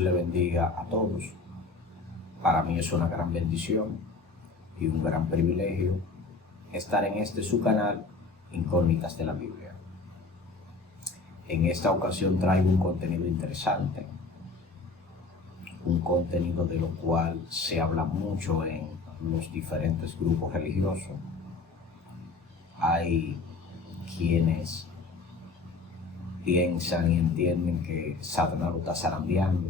Dios le bendiga a todos. Para mí es una gran bendición y un gran privilegio estar en este su canal, Incógnitas de la Biblia. En esta ocasión traigo un contenido interesante, un contenido de lo cual se habla mucho en los diferentes grupos religiosos. Hay quienes piensan y entienden que Satanás lo está zarandeando,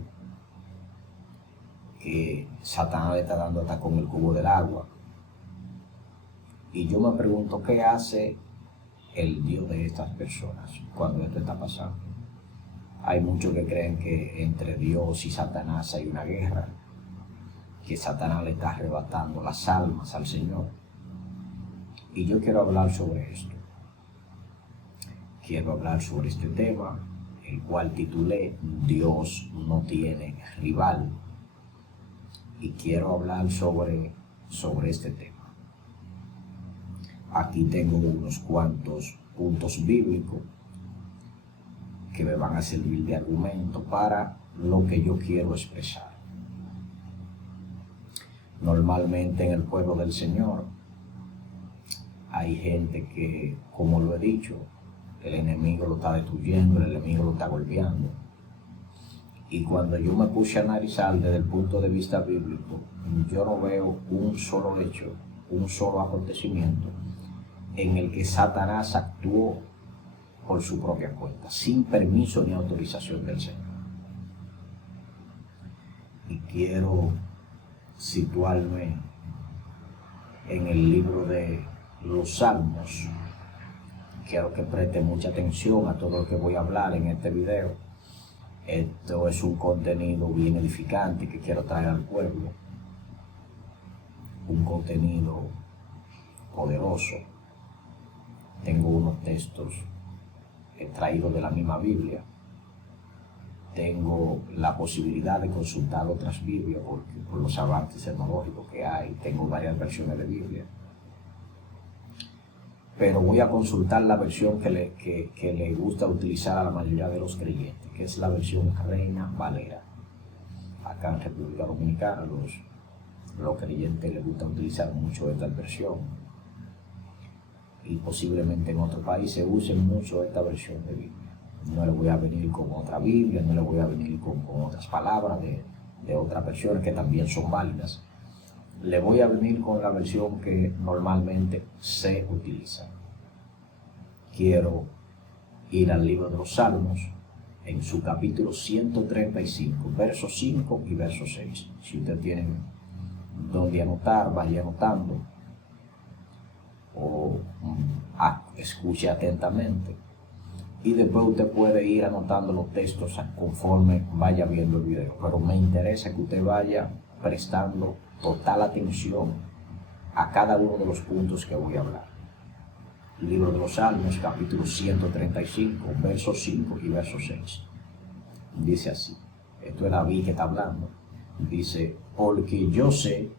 que Satanás le está dando hasta con el cubo del agua. Y yo me pregunto, ¿qué hace el Dios de estas personas cuando esto está pasando? Hay muchos que creen que entre Dios y Satanás hay una guerra, que Satanás le está arrebatando las almas al Señor. Y yo quiero hablar sobre esto. Quiero hablar sobre este tema, el cual titulé Dios no tiene rival. Y quiero hablar sobre este tema. Aquí tengo unos cuantos puntos bíblicos que me van a servir de argumento para lo que yo quiero expresar. Normalmente en el pueblo del Señor hay gente que, como lo he dicho, el enemigo lo está destruyendo, el enemigo lo está golpeando. Y cuando yo me puse a analizar desde el punto de vista bíblico, yo no veo un solo hecho, un solo acontecimiento en el que Satanás actuó por su propia cuenta, sin permiso ni autorización del Señor. Y quiero situarme en el libro de los Salmos. Quiero que preste mucha atención a todo lo que voy a hablar en este video. Esto es un contenido bien edificante que quiero traer al pueblo. Un contenido poderoso. Tengo unos textos extraídos de la misma Biblia. Tengo la posibilidad de consultar otras Biblias porque por los avances tecnológicos que hay, tengo varias versiones de Biblia. Pero voy a consultar la versión que le gusta utilizar a la mayoría de los creyentes, que es la versión Reina Valera. Acá en República Dominicana los creyentes les gusta utilizar mucho esta versión. Y posiblemente en otro país se use mucho esta versión de Biblia. No le voy a venir con otra Biblia, no le voy a venir con otras palabras de otras versiones que también son válidas. Le voy a venir con la versión que normalmente se utiliza. Quiero ir al libro de los Salmos, en su capítulo 135, versos 5 y verso 6. Si usted tiene donde anotar, vaya anotando o escuche atentamente. Y después usted puede ir anotando los textos conforme vaya viendo el video. Pero me interesa que usted vaya prestando total atención a cada uno de los puntos que voy a hablar. Libro de los Salmos, capítulo 135, versos 5 y verso 6. Dice así. Esto es David que está hablando. Dice, porque yo sé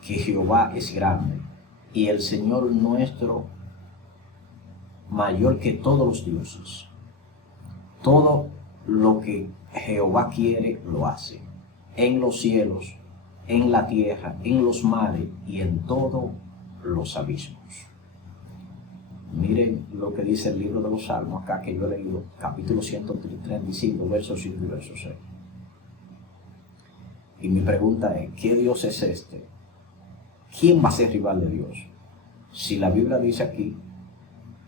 que Jehová es grande y el Señor nuestro mayor que todos los dioses. Todo lo que Jehová quiere lo hace, en los cielos, en la tierra, en los mares y en todos los abismos. Miren lo que dice el libro de los Salmos acá que yo he leído, capítulo 135, versos 5 y verso 6. Y mi pregunta es, ¿qué Dios es este? ¿Quién va a ser rival de Dios? Si la Biblia dice aquí,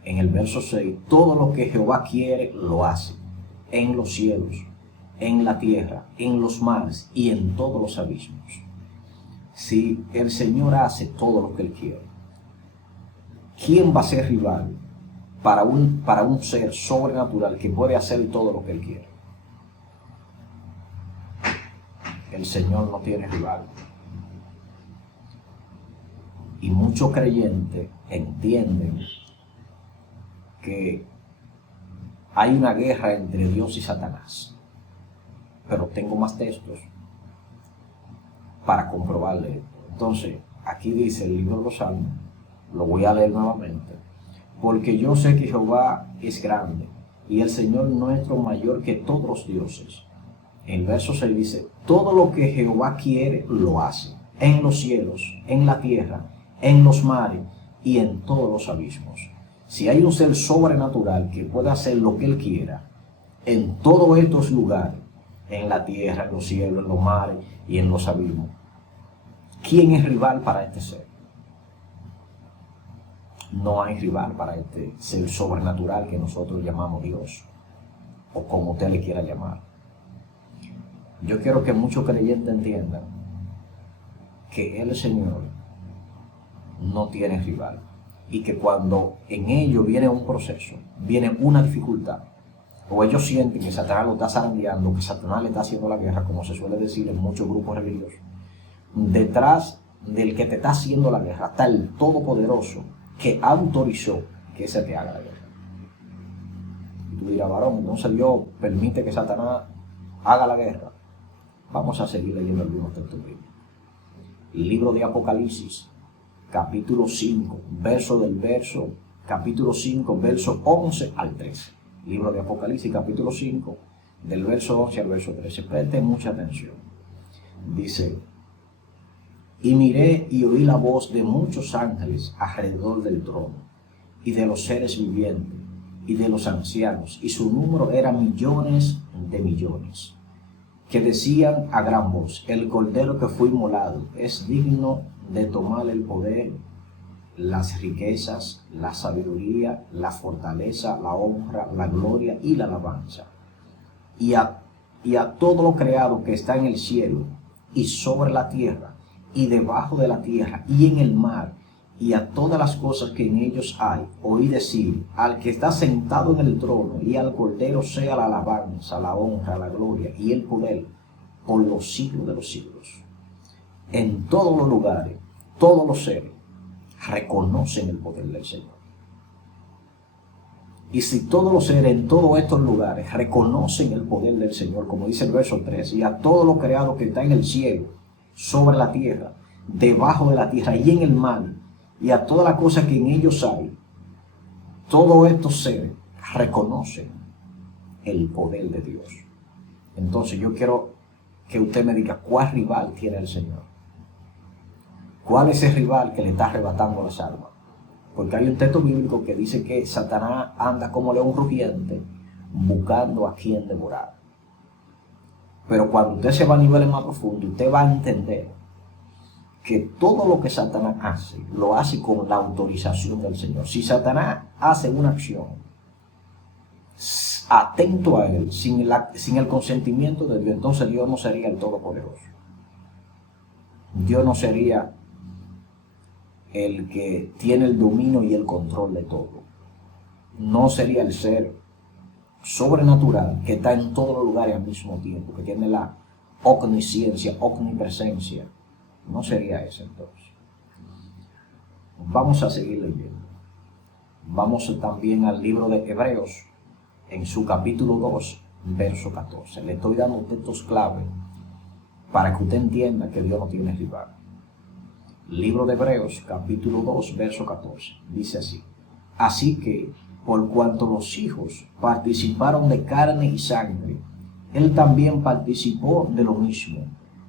en el verso 6, todo lo que Jehová quiere lo hace, en los cielos, en la tierra, en los mares y en todos los abismos. Si el Señor hace todo lo que Él quiere, ¿quién va a ser rival para un ser sobrenatural que puede hacer todo lo que Él quiere? El Señor no tiene rival. Y muchos creyentes entienden que hay una guerra entre Dios y Satanás. Pero tengo más textos para comprobarle esto. Entonces, aquí dice el libro de los Salmos, lo voy a leer nuevamente. Porque yo sé que Jehová es grande y el Señor nuestro mayor que todos los dioses. El verso 6 dice, todo lo que Jehová quiere, lo hace, en los cielos, en la tierra, en los mares y en todos los abismos. Si hay un ser sobrenatural que pueda hacer lo que él quiera, en todos estos lugares, en la tierra, en los cielos, en los mares y en los abismos, ¿quién es rival para este ser? No hay rival para este ser sobrenatural que nosotros llamamos Dios, o como usted le quiera llamar. Yo quiero que muchos creyentes entiendan que el Señor no tiene rival, y que cuando en ellos viene un proceso, viene una dificultad, o ellos sienten que Satanás lo está zarandeando, que Satanás le está haciendo la guerra, como se suele decir en muchos grupos religiosos, detrás del que te está haciendo la guerra está el Todopoderoso que autorizó que se te haga la guerra. Y tú dirás, varón, entonces Dios permite que Satanás haga la guerra. Vamos a seguir leyendo algunos textos bíblicos. El libro de Apocalipsis, capítulo 5, capítulo 5, verso 11 al 13. Libro de Apocalipsis, capítulo 5, del verso 11 al verso 13. Preste mucha atención. Dice, y miré y oí la voz de muchos ángeles alrededor del trono, y de los seres vivientes, y de los ancianos, y su número era millones de millones, que decían a gran voz, el cordero que fue inmolado es digno de tomar el poder, las riquezas, la sabiduría, la fortaleza, la honra, la gloria y la alabanza. Y a todo lo creado que está en el cielo y sobre la tierra y debajo de la tierra y en el mar, y a todas las cosas que en ellos hay, oí decir, al que está sentado en el trono y al Cordero sea la alabanza, la honra, la gloria y el poder por los siglos de los siglos. En todos los lugares, todos los seres reconocen el poder del Señor. Y si todos los seres en todos estos lugares reconocen el poder del Señor, como dice el verso 3, y a todo lo creado que está en el cielo, sobre la tierra, debajo de la tierra y en el mar, y a todas las cosas que en ellos hay, todos estos seres reconocen el poder de Dios. Entonces yo quiero que usted me diga, ¿cuál rival tiene el Señor? ¿Cuál es ese rival que le está arrebatando las almas? Porque hay un texto bíblico que dice que Satanás anda como león rugiente buscando a quien devorar. Pero cuando usted se va a niveles más profundos, usted va a entender que todo lo que Satanás hace, lo hace con la autorización del Señor. Si Satanás hace una acción atento a él, sin el consentimiento de Dios, entonces Dios no sería el Todopoderoso. Dios no sería el que tiene el dominio y el control de todo. No sería el ser sobrenatural que está en todos los lugares al mismo tiempo, que tiene la omnisciencia, omnipresencia. No sería ese entonces. Vamos a seguir leyendo. Vamos también al libro de Hebreos, en su capítulo 2, verso 14. Le estoy dando textos clave para que usted entienda que Dios no tiene rival. Libro de Hebreos, capítulo 2, verso 14. Dice así: así que, por cuanto los hijos participaron de carne y sangre, él también participó de lo mismo,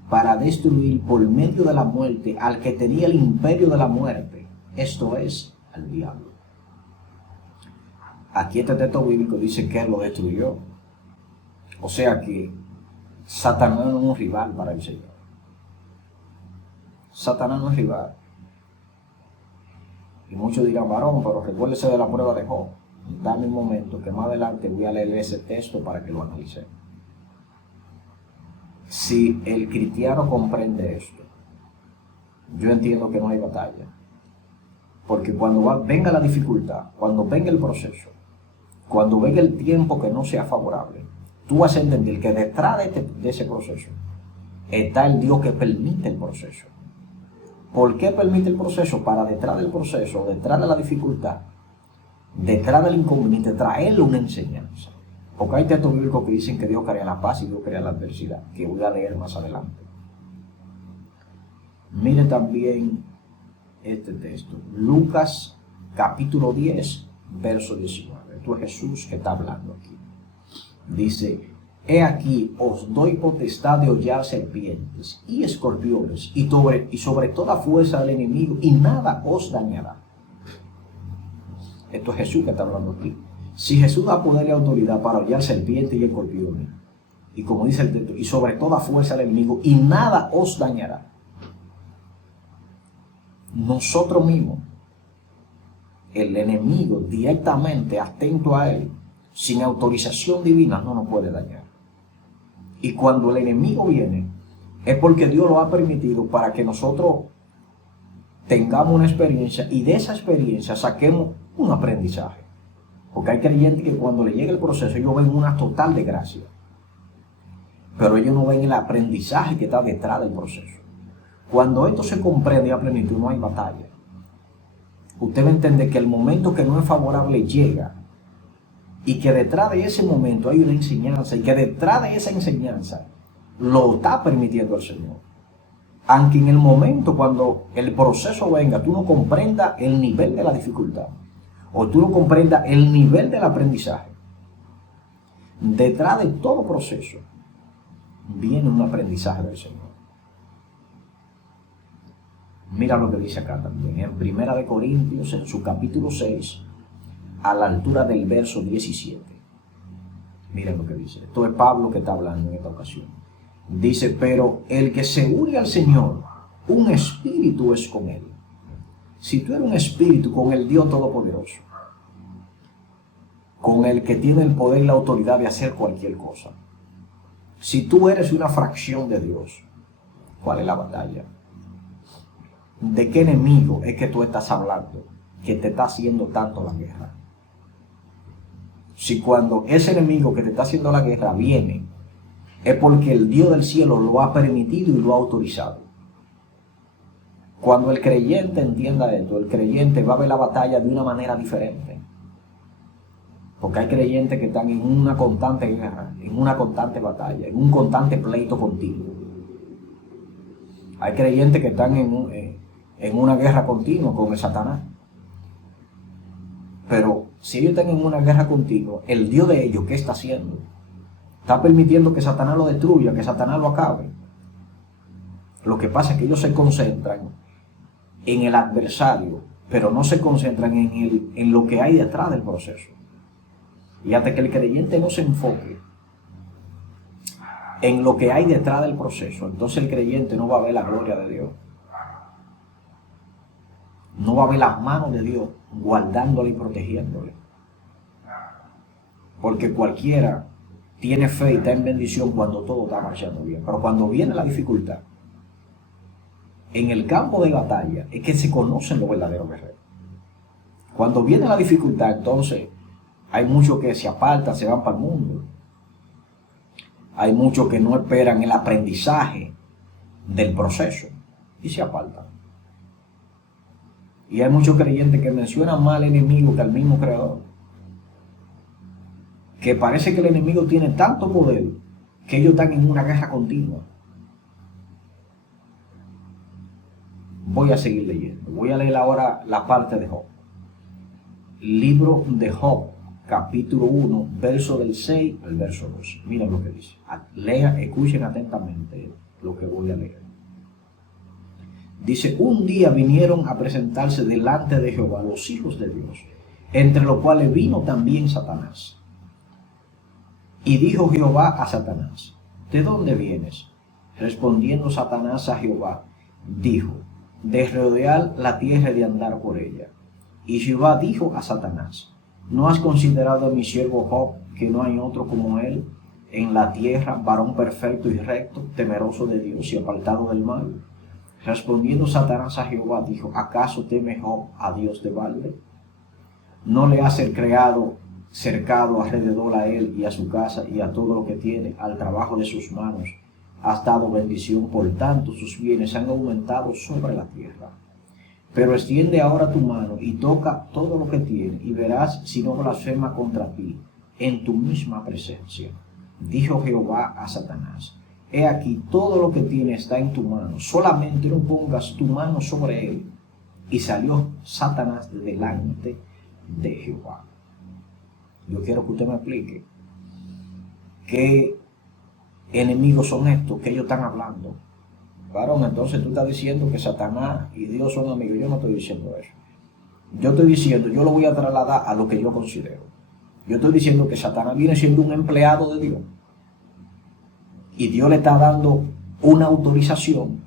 para destruir por medio de la muerte al que tenía el imperio de la muerte, esto es, al diablo. Aquí este texto bíblico dice que él lo destruyó. O sea que Satanás no es un rival para el Señor. Satanás no es rival. Y muchos dirán, varón, pero recuérdese de la prueba de Job. Dame un momento, que más adelante voy a leer ese texto para que lo analice. Si el cristiano comprende esto, yo entiendo que no hay batalla. Porque cuando venga la dificultad, cuando venga el proceso, cuando venga el tiempo que no sea favorable, tú vas a entender que detrás de ese proceso está el Dios que permite el proceso. ¿Por qué permite el proceso? Para detrás del proceso, detrás de la dificultad, detrás del inconveniente, traerle una enseñanza. Porque hay textos bíblicos que dicen que Dios crea la paz y Dios crea la adversidad, que voy a leer más adelante. Mire también este texto, Lucas capítulo 10, verso 19. Esto es Jesús que está hablando aquí. Dice: he aquí os doy potestad de hollar serpientes y escorpiones y sobre toda fuerza del enemigo, y nada os dañará. Esto es Jesús que está hablando aquí. Si Jesús da poder y autoridad para hollar serpientes y escorpiones, y como dice el texto, y sobre toda fuerza del enemigo, y nada os dañará, nosotros mismos, el enemigo directamente atento a él, sin autorización divina, no nos puede dañar. Y cuando el enemigo viene, es porque Dios lo ha permitido para que nosotros tengamos una experiencia y de esa experiencia saquemos un aprendizaje. Porque hay creyentes que cuando le llega el proceso, ellos ven una total desgracia, pero ellos no ven el aprendizaje que está detrás del proceso. Cuando esto se comprende a plenitud, no hay batalla. Usted va a entender que el momento que no es favorable llega, y que detrás de ese momento hay una enseñanza, y que detrás de esa enseñanza lo está permitiendo el Señor. Aunque en el momento cuando el proceso venga, tú no comprendas el nivel de la dificultad, o tú no comprendas el nivel del aprendizaje, detrás de todo proceso viene un aprendizaje del Señor. Mira lo que dice acá también, en 1 Corintios, en su capítulo 6, a la altura del verso 17. Miren lo que dice. Esto es Pablo que está hablando en esta ocasión. Dice, pero el que se une al Señor, un espíritu es con él. Si tú eres un espíritu con el Dios Todopoderoso, con el que tiene el poder y la autoridad de hacer cualquier cosa, si tú eres una fracción de Dios, ¿cuál es la batalla? ¿De qué enemigo es que tú estás hablando que te está haciendo tanto la guerra? Si cuando ese enemigo que te está haciendo la guerra viene, es porque el Dios del cielo lo ha permitido y lo ha autorizado. Cuando el creyente entienda esto, el creyente va a ver la batalla de una manera diferente. Porque hay creyentes que están en una constante guerra, en una constante batalla, en un constante pleito continuo. Hay creyentes que están en una guerra continua con el Satanás. Pero si ellos están en una guerra continua, el Dios de ellos, ¿qué está haciendo? Está permitiendo que Satanás lo destruya, que Satanás lo acabe. Lo que pasa es que ellos se concentran en el adversario, pero no se concentran en lo que hay detrás del proceso. Y hasta que el creyente no se enfoque en lo que hay detrás del proceso, entonces el creyente no va a ver la gloria de Dios. No va a ver las manos de Dios guardándole y protegiéndole. Porque cualquiera tiene fe y está en bendición cuando todo está marchando bien. Pero cuando viene la dificultad, en el campo de batalla, es que se conocen los verdaderos guerreros. Cuando viene la dificultad, entonces hay muchos que se apartan, se van para el mundo. Hay muchos que no esperan el aprendizaje del proceso y se apartan. Y hay muchos creyentes que mencionan más al enemigo que al mismo creador. Que parece que el enemigo tiene tanto poder que ellos están en una guerra continua. Voy a seguir leyendo. Voy a leer ahora la parte de Job. Libro de Job, capítulo 1, verso del 6 al verso 12. Miren lo que dice. Lean, escuchen atentamente lo que voy a leer. Dice, un día vinieron a presentarse delante de Jehová los hijos de Dios, entre los cuales vino también Satanás. Y dijo Jehová a Satanás, ¿de dónde vienes? Respondiendo Satanás a Jehová, dijo, de rodear la tierra y de andar por ella. Y Jehová dijo a Satanás, ¿no has considerado a mi siervo Job, que no hay otro como él en la tierra, varón perfecto y recto, temeroso de Dios y apartado del mal? Respondiendo Satanás a Jehová, dijo, ¿acaso teme Job a Dios de balde? ¿No le has cercado alrededor a él y a su casa y a todo lo que tiene, al trabajo de sus manos? Has dado bendición, por tanto sus bienes han aumentado sobre la tierra. Pero extiende ahora tu mano y toca todo lo que tiene, y verás si no blasfema contra ti en tu misma presencia. Dijo Jehová a Satanás, he aquí, todo lo que tiene está en tu mano, solamente no pongas tu mano sobre él. Y salió Satanás de delante de Jehová. Yo quiero que usted me explique que enemigos son estos que ellos están hablando? Varón, entonces tú estás diciendo que Satanás y Dios son amigos. Yo no estoy diciendo eso. Yo estoy diciendo, yo lo voy a trasladar a lo que yo considero. Yo estoy diciendo que Satanás viene siendo un empleado de Dios. Y Dios le está dando una autorización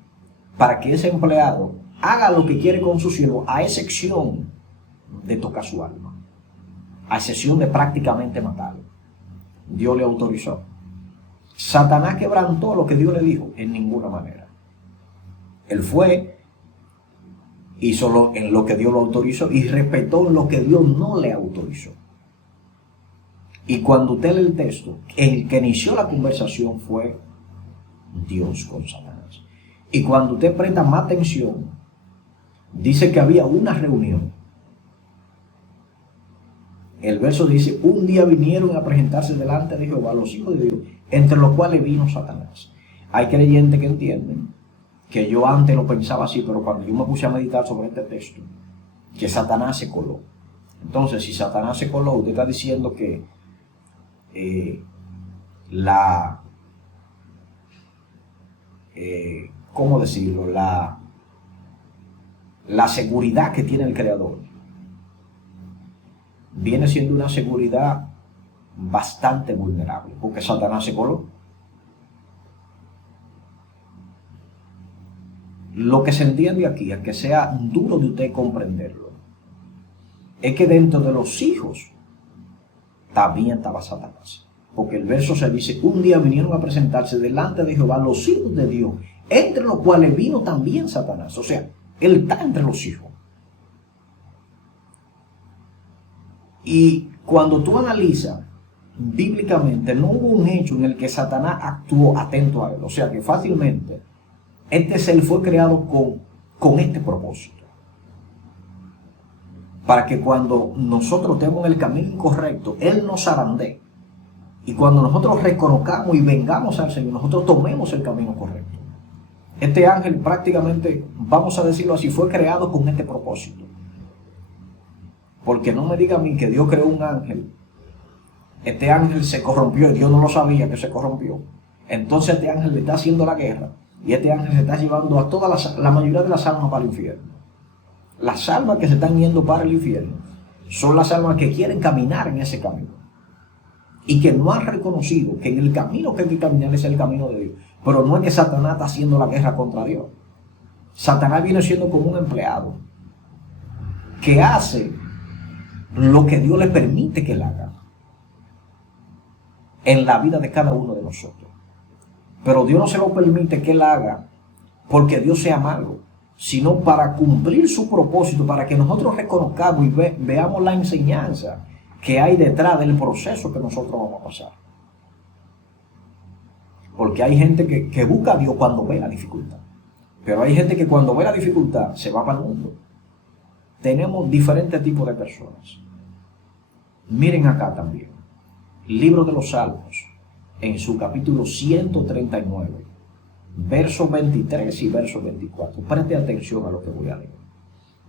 para que ese empleado haga lo que quiere con su siervo, a excepción de tocar su alma, a excepción de prácticamente matarlo. Dios le autorizó. Satanás quebrantó lo que Dios le dijo, en ninguna manera. Él fue, hizo en lo que Dios lo autorizó y respetó lo que Dios no le autorizó. Y cuando usted lee el texto, el que inició la conversación fue Dios con Satanás. Y cuando usted presta más atención, dice que había una reunión. El verso dice, un día vinieron a presentarse delante de Jehová los hijos de Dios, entre los cuales vino Satanás. Hay creyentes que entienden que yo antes lo pensaba así, pero cuando yo me puse a meditar sobre este texto, que Satanás se coló. Entonces, si Satanás se coló, usted está diciendo que ¿cómo decirlo? La seguridad que tiene el Creador viene siendo una seguridad bastante vulnerable, porque Satanás se coló. Lo que se entiende aquí, aunque sea duro de usted comprenderlo, es que dentro de los hijos también estaba Satanás. Porque el verso se dice, un día vinieron a presentarse delante de Jehová los hijos de Dios, entre los cuales vino también Satanás. O sea, él está entre los hijos. Y cuando tú analizas bíblicamente, no hubo un hecho en el que Satanás actuó atento a él. O sea que fácilmente este ser fue creado con este propósito. Para que cuando nosotros estemos en el camino incorrecto, él nos zarandee. Y cuando nosotros reconozcamos y vengamos al Señor, nosotros tomemos el camino correcto. Este ángel prácticamente, vamos a decirlo así, fue creado con este propósito. Porque no me diga a mí que Dios creó un ángel. Este ángel se corrompió y Dios no lo sabía que se corrompió. Entonces este ángel le está haciendo la guerra. Y este ángel se está llevando a toda la mayoría de las almas para el infierno. Las almas que se están yendo para el infierno son las almas que quieren caminar en ese camino. Y que no han reconocido que en el camino que hay que caminar es el camino de Dios. Pero no es que Satanás está haciendo la guerra contra Dios. Satanás viene siendo como un empleado que hace lo que Dios le permite que él haga en la vida de cada uno de nosotros. Pero Dios no se lo permite que él haga porque Dios sea malo, sino para cumplir su propósito, para que nosotros reconozcamos y veamos la enseñanza que hay detrás del proceso que nosotros vamos a pasar. Porque hay gente que busca a Dios cuando ve la dificultad, pero hay gente que cuando ve la dificultad se va para el mundo. Tenemos diferentes tipos de personas. Miren acá también, libro de los Salmos, en su capítulo 139, versos 23 y versos 24. Preste atención a lo que voy a leer.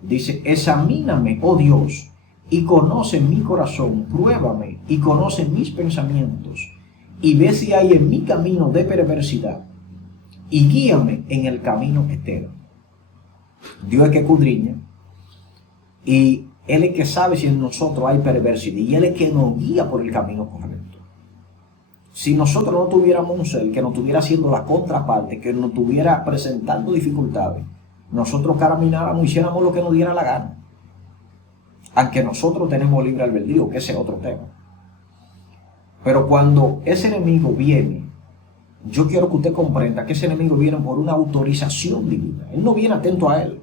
Dice, examíname, oh Dios, y conoce mi corazón, pruébame y conoce mis pensamientos, y ve si hay en mi camino de perversidad, y guíame en el camino eterno. Dios es que escudriña, y Él es que sabe si en nosotros hay perversidad, y Él es que nos guía por el camino correcto. Si nosotros no tuviéramos un ser que nos estuviera haciendo la contraparte, que nos estuviera presentando dificultades, nosotros camináramos y hiciéramos lo que nos diera la gana. Aunque nosotros tenemos libre albedrío, que ese es otro tema. Pero cuando ese enemigo viene, yo quiero que usted comprenda que ese enemigo viene por una autorización divina. Él no viene atento a él.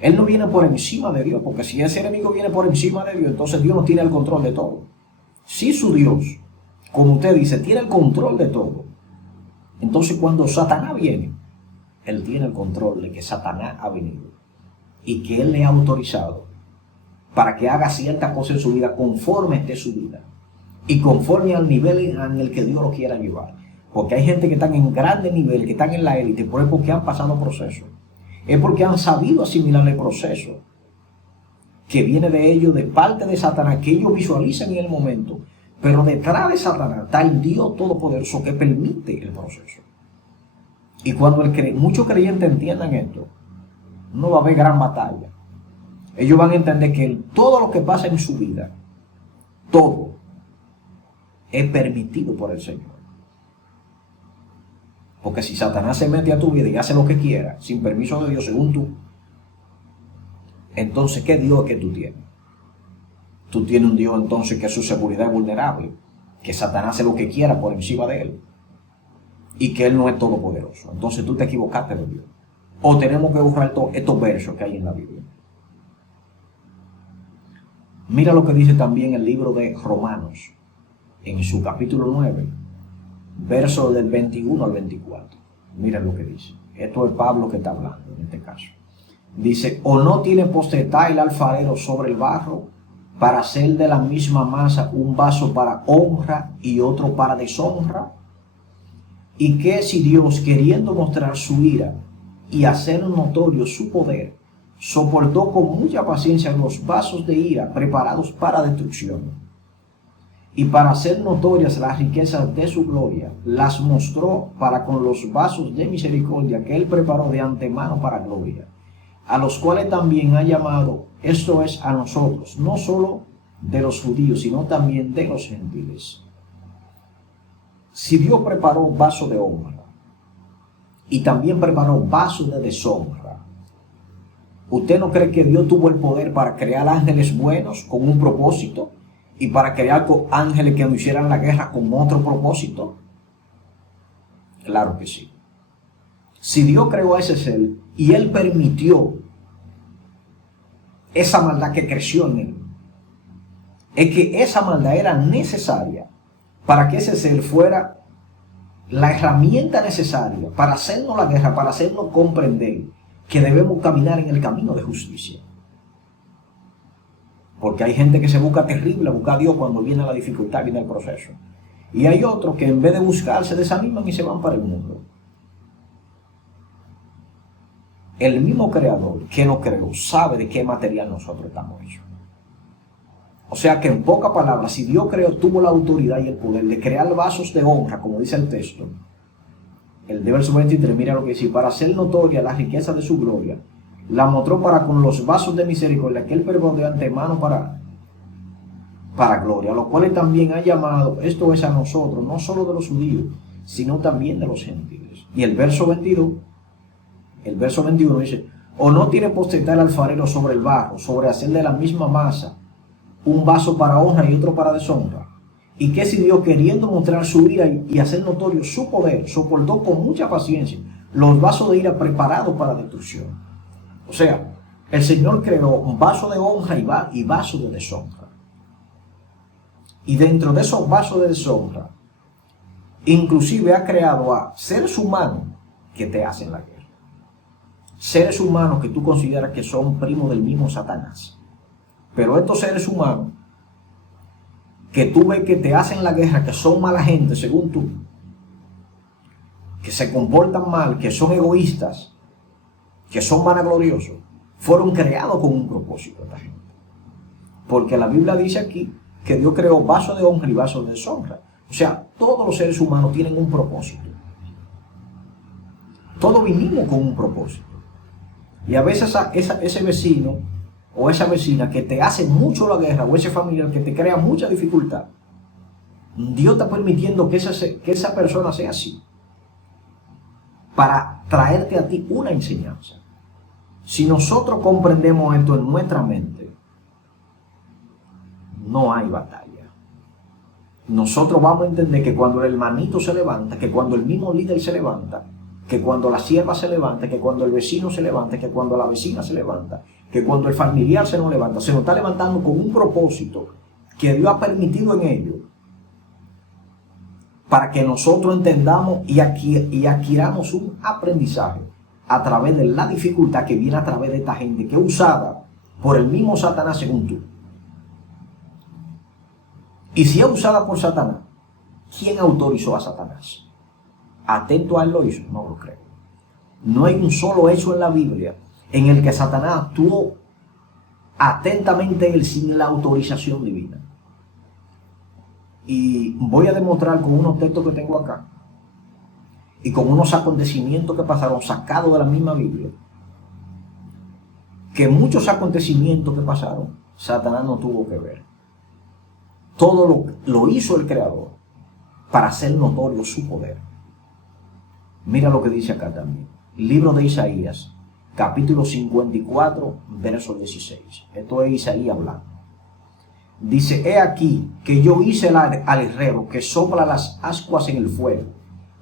Él no viene por encima de Dios, porque si ese enemigo viene por encima de Dios, entonces Dios no tiene el control de todo. Si su Dios, como usted dice, tiene el control de todo, entonces cuando Satanás viene, Él tiene el control de que Satanás ha venido y que Él le ha autorizado para que haga cierta cosa en su vida conforme esté su vida y conforme al nivel en el que Dios lo quiera llevar. Porque hay gente que están en grandes niveles, que están en la élite, pero es porque han pasado procesos. Es porque han sabido asimilar el proceso que viene de ellos, de parte de Satanás, que ellos visualizan en el momento, Pero detrás de Satanás está el Dios Todopoderoso que permite el proceso. Y cuando muchos creyentes entiendan esto, no va a haber gran batalla. Ellos van a entender que todo lo que pasa en su vida, todo, es permitido por el Señor. Porque si Satanás se mete a tu vida y hace lo que quiera, sin permiso de Dios, según tú, entonces, ¿qué Dios es que tú tienes? Tú tienes un Dios entonces que su seguridad es vulnerable, que Satanás hace lo que quiera por encima de él y que él no es todopoderoso. Entonces tú te equivocaste de Dios. O tenemos que borrar estos versos que hay en la Biblia. Mira lo que dice también el libro de Romanos, en su capítulo 9, versos del 21 al 24. Mira lo que dice. Esto es Pablo que está hablando en este caso. Dice, ¿o no tiene potestad el alfarero sobre el barro para hacer de la misma masa un vaso para honra y otro para deshonra? ¿Y qué si Dios, queriendo mostrar su ira y hacer notorio su poder, soportó con mucha paciencia los vasos de ira preparados para destrucción? Y para hacer notorias las riquezas de su gloria, las mostró para con los vasos de misericordia que él preparó de antemano para gloria, a los cuales también ha llamado, esto es a nosotros, no solo de los judíos, sino también de los gentiles. Si Dios preparó vaso de honra y también preparó vaso de deshonra, ¿usted no cree que Dios tuvo el poder para crear ángeles buenos con un propósito y para crear ángeles que no hicieran la guerra con otro propósito? Claro que sí. Si Dios creó a ese ser y él permitió esa maldad que creció en él, es que esa maldad era necesaria para que ese ser fuera la herramienta necesaria para hacernos la guerra, para hacernos comprender que debemos caminar en el camino de justicia. Porque hay gente que se busca terrible, busca a Dios cuando viene la dificultad, viene el proceso. Y hay otros que en vez de buscar se desaniman y se van para el mundo. El mismo creador que nos creó sabe de qué material nosotros estamos hechos. O sea que en pocas palabras, si Dios creó, tuvo la autoridad y el poder de crear vasos de honra, como dice el texto, el verso 23, mira lo que dice, para hacer notoria la riqueza de su gloria, la mostró para con los vasos de misericordia que él preparó de antemano para gloria, a los cuales también ha llamado, esto es a nosotros, no solo de los judíos, sino también de los gentiles. Y el verso 21 dice, o no tiene potestad el alfarero sobre el barro, sobre hacer de la misma masa un vaso para honra y otro para deshonra. Y que si Dios, queriendo mostrar su ira y hacer notorio su poder, soportó con mucha paciencia los vasos de ira preparados para destrucción. O sea, el Señor creó un vaso de honra y vaso de deshonra. Y dentro de esos vasos de deshonra, inclusive ha creado a seres humanos que te hacen la guerra. Seres humanos que tú consideras que son primos del mismo Satanás. Pero estos seres humanos que tú ves que te hacen la guerra, que son mala gente según tú, que se comportan mal, que son egoístas, que son vanagloriosos, fueron creados con un propósito esta gente. Porque la Biblia dice aquí que Dios creó vasos de honra y vasos de deshonra. O sea, todos los seres humanos tienen un propósito. Todos vinimos con un propósito. Y a veces ese vecino o esa vecina que te hace mucho la guerra, o ese familiar que te crea mucha dificultad, Dios está permitiendo que esa persona sea así, para traerte a ti una enseñanza. Si nosotros comprendemos esto en nuestra mente, no hay batalla. Nosotros vamos a entender que cuando el hermanito se levanta, que cuando el mismo líder se levanta, que cuando la sierva se levanta, que cuando el vecino se levanta, que cuando la vecina se levanta, que cuando el familiar se nos levanta, se nos está levantando con un propósito que Dios ha permitido en ellos para que nosotros entendamos y adquiramos un aprendizaje a través de la dificultad que viene a través de esta gente que es usada por el mismo Satanás según tú. Y si es usada por Satanás, ¿quién autorizó a Satanás? ¿Atento a él lo hizo? No lo creo. No hay un solo hecho en la Biblia en el que Satanás actuó atentamente él sin la autorización divina. Y voy a demostrar con unos textos que tengo acá y con unos acontecimientos que pasaron sacados de la misma Biblia, que muchos acontecimientos que pasaron, Satanás no tuvo que ver. Todo lo hizo el Creador para hacer notorio su poder. Mira lo que dice acá también. Libro de Isaías, capítulo 54, verso 16. Esto es Isaías hablando. Dice: he aquí que yo hice al herrero que sopla las ascuas en el fuego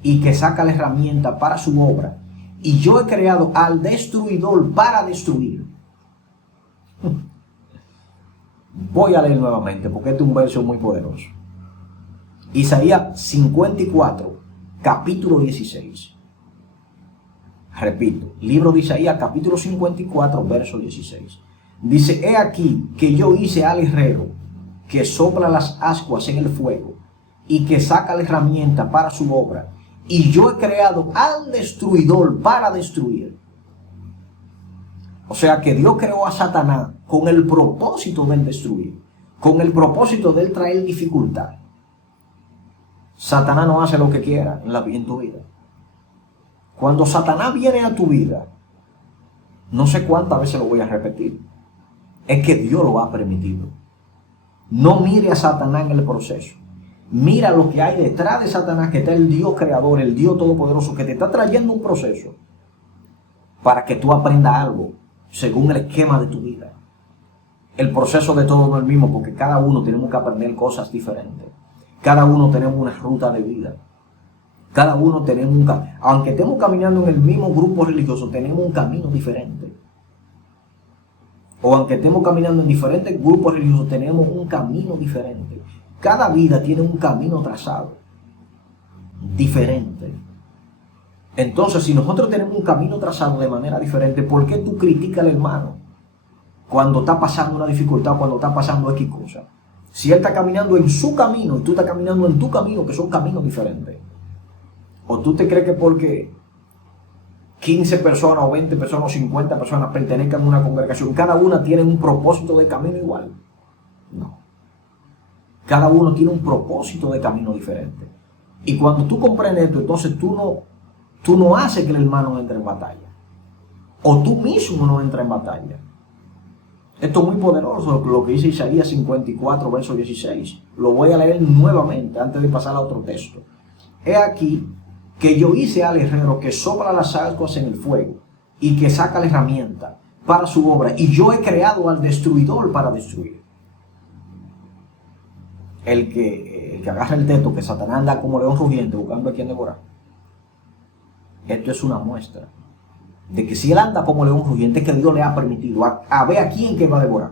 y que saca la herramienta para su obra, y yo he creado al destruidor para destruir. Voy a leer nuevamente porque este es un verso muy poderoso. Isaías 54, capítulo 16. Repito, libro de Isaías, capítulo 54, verso 16. Dice: he aquí que yo hice al herrero que sopla las ascuas en el fuego y que saca la herramienta para su obra, y yo he creado al destruidor para destruir. O sea que Dios creó a Satanás con el propósito de destruir, con el propósito de traer dificultad. Satanás no hace lo que quiera en tu vida. Cuando Satanás viene a tu vida, no sé cuántas veces lo voy a repetir, es que Dios lo ha permitido. No mire a Satanás en el proceso. Mira lo que hay detrás de Satanás, que está el Dios creador, el Dios todopoderoso, que te está trayendo un proceso para que tú aprendas algo según el esquema de tu vida. El proceso de todos no es el mismo, porque cada uno tenemos que aprender cosas diferentes. Cada uno tenemos una ruta de vida. Cada uno tenemos aunque estemos caminando en el mismo grupo religioso, tenemos un camino diferente. O aunque estemos caminando en diferentes grupos religiosos, tenemos un camino diferente. Cada vida tiene un camino trazado diferente. Entonces, si nosotros tenemos un camino trazado de manera diferente, ¿por qué tú criticas al hermano cuando está pasando una dificultad, cuando está pasando X cosa? Si él está caminando en su camino y tú estás caminando en tu camino, que son caminos diferentes. ¿O tú te crees que porque 15 personas o 20 personas o 50 personas pertenezcan a una congregación, cada una tiene un propósito de camino igual? No. Cada uno tiene un propósito de camino diferente. Y cuando tú comprendes esto, entonces tú no haces que el hermano entre en batalla. O tú mismo no entras en batalla. Esto es muy poderoso, lo que dice Isaías 54, verso 16. Lo voy a leer nuevamente antes de pasar a otro texto. He aquí que yo hice al herrero que sopla las ascuas en el fuego y que saca la herramienta para su obra, y yo he creado al destruidor para destruir. El que agarra el texto, que Satanás anda como león rugiente buscando a quien devorar. Esto es una muestra de que si él anda como león rugiente, que Dios le ha permitido a ver a quién que va a devorar.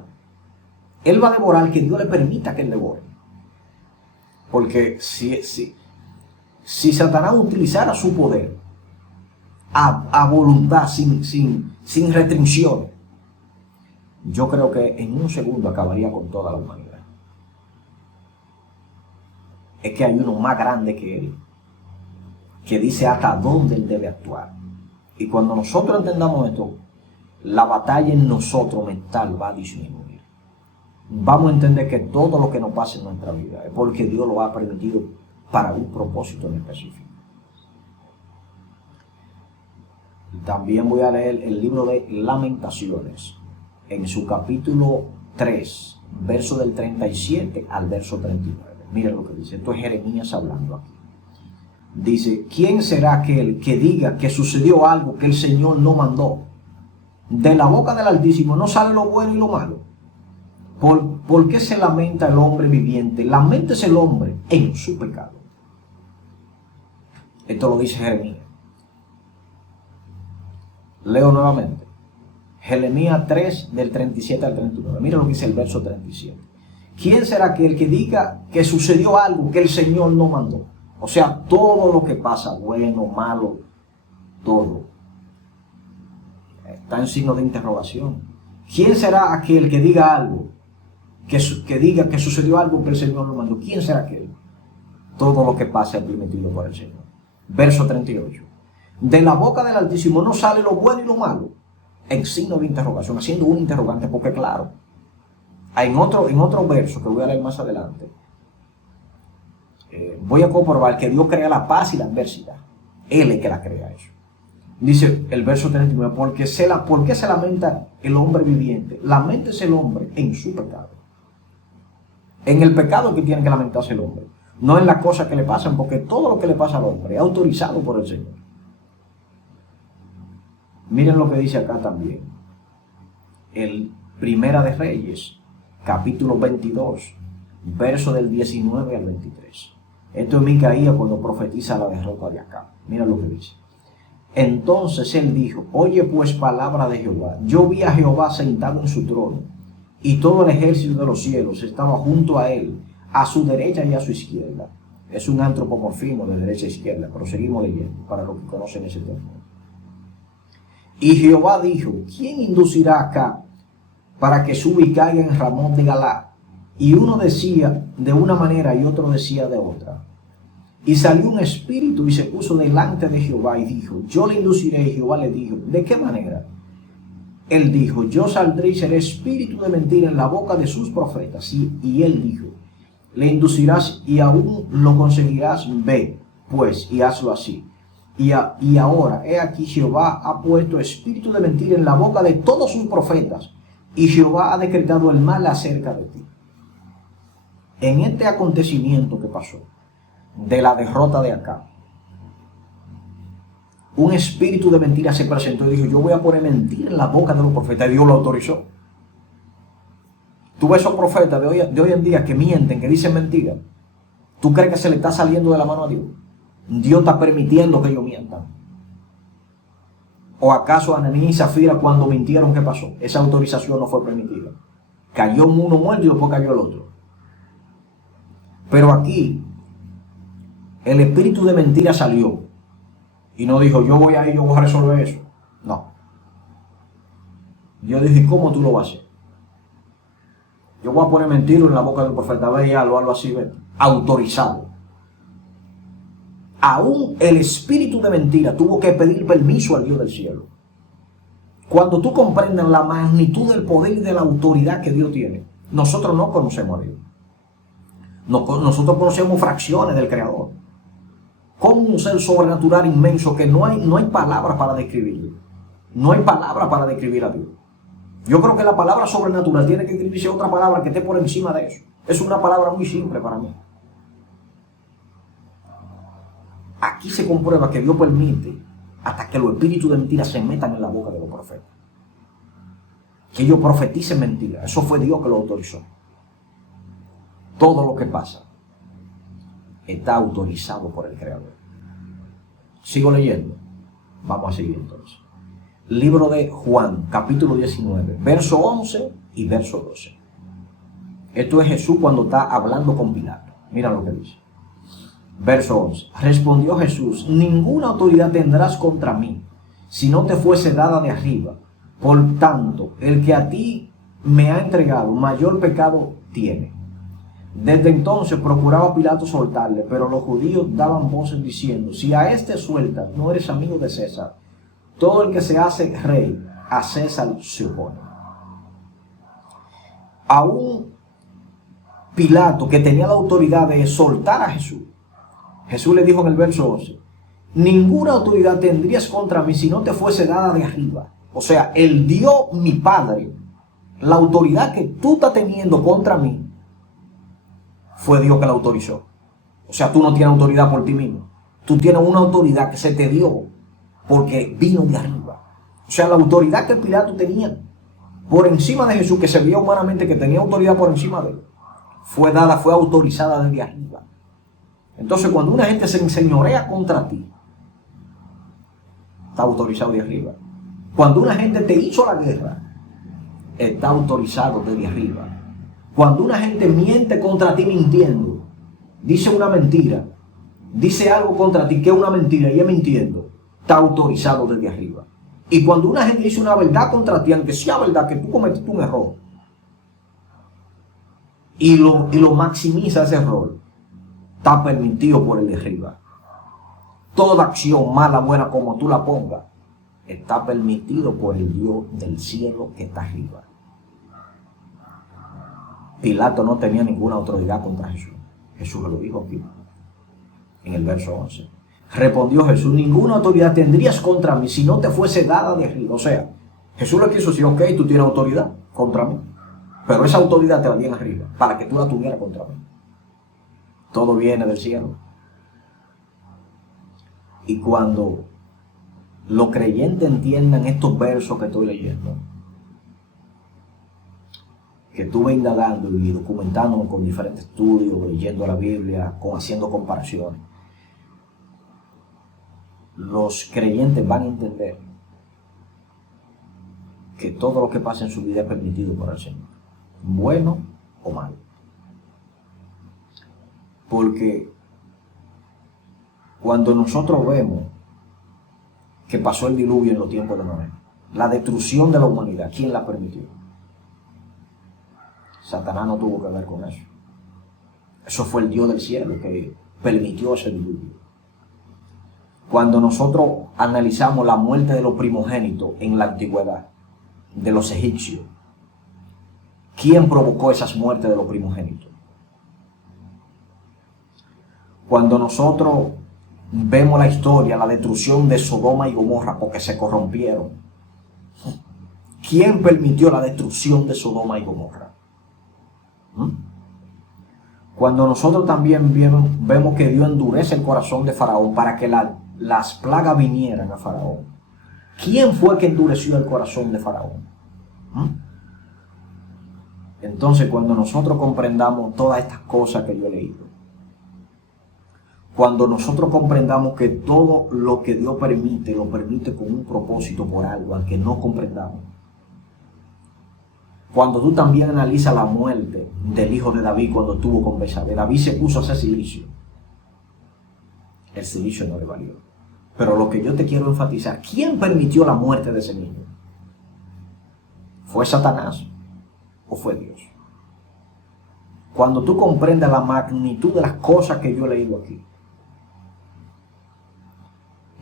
Él va a devorar al que Dios le permita que él devore. Porque si Satanás utilizara su poder a voluntad, sin restricciones, yo creo que en un segundo acabaría con toda la humanidad. Es que hay uno más grande que él, que dice hasta dónde él debe actuar. Y cuando nosotros entendamos esto, la batalla en nosotros mental va a disminuir. Vamos a entender que todo lo que nos pasa en nuestra vida es porque Dios lo ha permitido para un propósito en específico. También voy a leer el libro de Lamentaciones, en su capítulo 3, verso del 37 al verso 39. Miren lo que dice. Esto es Jeremías hablando aquí. Dice: ¿quién será aquel que diga que sucedió algo que el Señor no mandó? De la boca del Altísimo no sale lo bueno y lo malo. ¿Por qué se lamenta el hombre viviente? Laméntese el hombre en su pecado. Esto lo dice Jeremías. Leo nuevamente. Jeremías 3, del 37 al 39. Mira lo que dice el verso 37. ¿Quién será aquel que diga que sucedió algo que el Señor no mandó? O sea, todo lo que pasa, bueno, malo, todo, está en signo de interrogación. ¿Quién será aquel que diga algo, que diga que sucedió algo que el Señor no mandó? ¿Quién será aquel? Todo lo que pasa es permitido por el Señor. Verso 38. De la boca del Altísimo no sale lo bueno y lo malo, en signo de interrogación, haciendo un interrogante, porque claro, en otro verso que voy a leer más adelante, voy a comprobar que Dios crea la paz y la adversidad. Él es que la crea eso. Dice el verso 39, ¿por qué se lamenta el hombre viviente? Laméntese el hombre en su pecado. En el pecado que tiene que lamentarse el hombre, no en las cosas que le pasan, porque todo lo que le pasa al hombre es autorizado por el Señor. Miren lo que dice acá también. El Primera de Reyes, capítulo 22, verso del 19 al 23. Esto es Micaías cuando profetiza la derrota de Acab. Mira lo que dice. Entonces él dijo, oye pues palabra de Jehová. Yo vi a Jehová sentado en su trono, y todo el ejército de los cielos estaba junto a él, a su derecha y a su izquierda. Es un antropomorfismo de derecha a izquierda, pero seguimos leyendo para los que conocen ese término. Y Jehová dijo, ¿quién inducirá acá para que suba y caiga en Ramón de Galaad? Y uno decía de una manera y otro decía de otra. Y salió un espíritu y se puso delante de Jehová y dijo, yo le induciré. Y Jehová le dijo, ¿de qué manera? Él dijo, yo saldré y seré espíritu de mentira en la boca de sus profetas. Y él dijo, le inducirás y aún lo conseguirás. Ve, pues, y hazlo así. Y ahora, he aquí, Jehová ha puesto espíritu de mentira en la boca de todos sus profetas, y Jehová ha decretado el mal acerca de ti. En este acontecimiento que pasó, de la derrota de Acab, un espíritu de mentira se presentó y dijo, yo voy a poner mentira en la boca de los profetas, y Dios lo autorizó. Tú ves esos profetas de hoy en día que mienten, que dicen mentiras. ¿Tú crees que se le está saliendo de la mano a Dios? Dios está permitiendo que ellos mientan. ¿O acaso Ananías y Zafira cuando mintieron, qué pasó? Esa autorización no fue permitida. Cayó uno muerto y después cayó el otro. Pero aquí, el espíritu de mentira salió y no dijo, yo voy a ir, yo voy a resolver eso. No. Dios dijo, ¿y cómo tú lo vas a hacer? Yo voy a poner mentira en la boca del profeta. Ve y algo así, ve. Autorizado. Aún el espíritu de mentira tuvo que pedir permiso al Dios del cielo. Cuando tú comprendes la magnitud del poder y de la autoridad que Dios tiene, nosotros no conocemos a Dios. Nosotros conocemos fracciones del Creador. Como un ser sobrenatural inmenso que no hay palabras para describirlo. No hay palabras para describir a Dios. Yo creo que la palabra sobrenatural tiene que escribirse otra palabra que esté por encima de eso. Es una palabra muy simple para mí. Aquí se comprueba que Dios permite hasta que los espíritus de mentira se metan en la boca de los profetas. Que ellos profeticen mentira. Eso fue Dios que lo autorizó. Todo lo que pasa está autorizado por el Creador. Sigo leyendo. Vamos a seguir entonces. Libro de Juan, capítulo 19, verso 11 y verso 12. Esto es Jesús cuando está hablando con Pilato. Mira lo que dice. Verso 11. Respondió Jesús, ninguna autoridad tendrás contra mí, si no te fuese dada de arriba. Por tanto, el que a ti me ha entregado, mayor pecado tiene. Desde entonces procuraba Pilato soltarle, pero los judíos daban voces diciendo, si a este sueltas, no eres amigo de César. Todo el que se hace rey, a César se opone. Aún Pilato, que tenía la autoridad de soltar a Jesús, Jesús le dijo en el verso 11, ninguna autoridad tendrías contra mí si no te fuese dada de arriba. O sea, el Dios, mi Padre, la autoridad que tú estás teniendo contra mí, fue Dios que la autorizó. O sea, tú no tienes autoridad por ti mismo. Tú tienes una autoridad que se te dio porque vino de arriba. O sea, la autoridad que Pilato tenía por encima de Jesús, que se veía humanamente que tenía autoridad por encima de él, fue dada, fue autorizada desde arriba. Entonces, cuando una gente se enseñorea contra ti, está autorizado de arriba. Cuando una gente te hizo la guerra, está autorizado desde arriba. Cuando una gente miente contra ti mintiendo, dice una mentira, dice algo contra ti que es una mentira y es mintiendo, está autorizado desde arriba. Y cuando una gente dice una verdad contra ti, aunque sea verdad que tú cometiste un error, y lo maximiza ese error, está permitido por el de arriba. Toda acción, mala, buena, como tú la pongas, está permitido por el Dios del cielo que está arriba. Pilato no tenía ninguna autoridad contra Jesús. Jesús lo dijo aquí. en el verso 11. Respondió Jesús: ninguna autoridad tendrías contra mí si no te fuese dada de arriba. O sea, Jesús le quiso decir: ok, tú tienes autoridad contra mí, pero esa autoridad te la viene arriba, para que tú la tuvieras contra mí. Todo viene del cielo. Y cuando los creyentes entiendan estos versos que estoy leyendo, que estuve indagando y documentándome con diferentes estudios, leyendo la Biblia, haciendo comparaciones, los creyentes van a entender que todo lo que pasa en su vida es permitido por el Señor, bueno o malo. Porque cuando nosotros vemos que pasó el diluvio en los tiempos de Noé, la destrucción de la humanidad, ¿quién la permitió? Satanás no tuvo que ver con eso. Eso fue el Dios del cielo que permitió ese diluvio. Cuando nosotros analizamos la muerte de los primogénitos en la antigüedad, de los egipcios, ¿quién provocó esas muertes de los primogénitos? Cuando nosotros vemos la historia, la destrucción de Sodoma y Gomorra porque se corrompieron, ¿quién permitió la destrucción de Sodoma y Gomorra? Cuando nosotros también vemos que Dios endurece el corazón de Faraón para que las plagas vinieran a Faraón, ¿quién fue que endureció el corazón de Faraón? Entonces, cuando nosotros comprendamos todas estas cosas que yo he leído, cuando nosotros comprendamos que todo lo que Dios permite, lo permite con un propósito, por algo, aunque no comprendamos. Cuando tú también analizas la muerte del hijo de David cuando estuvo con Betsabé, David se puso a hacer silicio. El silicio no le valió. Pero lo que yo te quiero enfatizar, ¿quién permitió la muerte de ese niño? ¿Fue Satanás o fue Dios? Cuando tú comprendes la magnitud de las cosas que yo he leído aquí,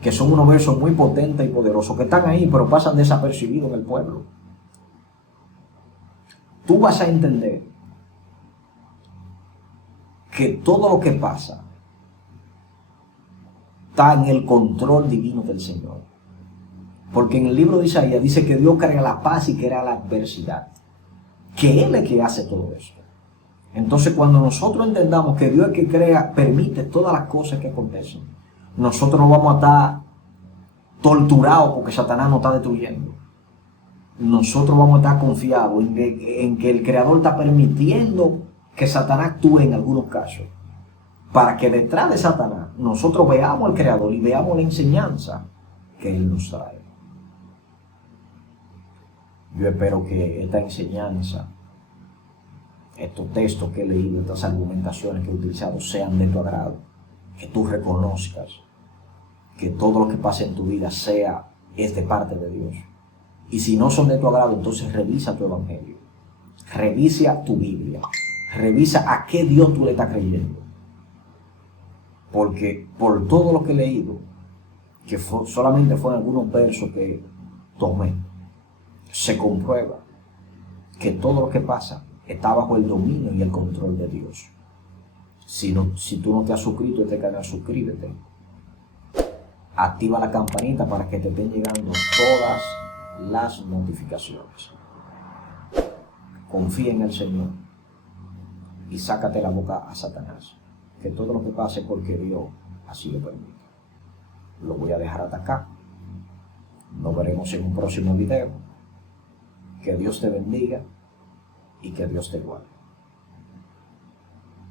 que son unos versos muy potentes y poderosos, que están ahí pero pasan desapercibidos en el pueblo, tú vas a entender que todo lo que pasa está en el control divino del Señor. Porque en el libro de Isaías dice que Dios crea la paz y crea la adversidad, que Él es el que hace todo eso. Entonces, cuando nosotros entendamos que Dios es el que crea, permite todas las cosas que acontecen, nosotros no vamos a estar torturados porque Satanás nos está destruyendo. Nosotros vamos a estar confiados en que el Creador está permitiendo que Satanás actúe en algunos casos, para que detrás de Satanás nosotros veamos al Creador y veamos la enseñanza que Él nos trae. Yo espero que esta enseñanza, estos textos que he leído, estas argumentaciones que he utilizado, sean de tu agrado, que tú reconozcas que todo lo que pasa en tu vida es de parte de Dios. Y si no son de tu agrado, entonces revisa tu evangelio, revisa tu Biblia, revisa a qué Dios tú le estás creyendo. Porque por todo lo que he leído, que solamente fueron algunos versos que tomé, se comprueba que todo lo que pasa está bajo el dominio y el control de Dios. Si tú no te has suscrito a este canal, suscríbete. Activa la campanita para que te estén llegando todas las notificaciones. Confía en el Señor y sácate la boca a Satanás. Que todo lo que pase porque Dios así lo permite. Lo voy a dejar hasta acá. Nos veremos en un próximo video. Que Dios te bendiga y que Dios te guarde.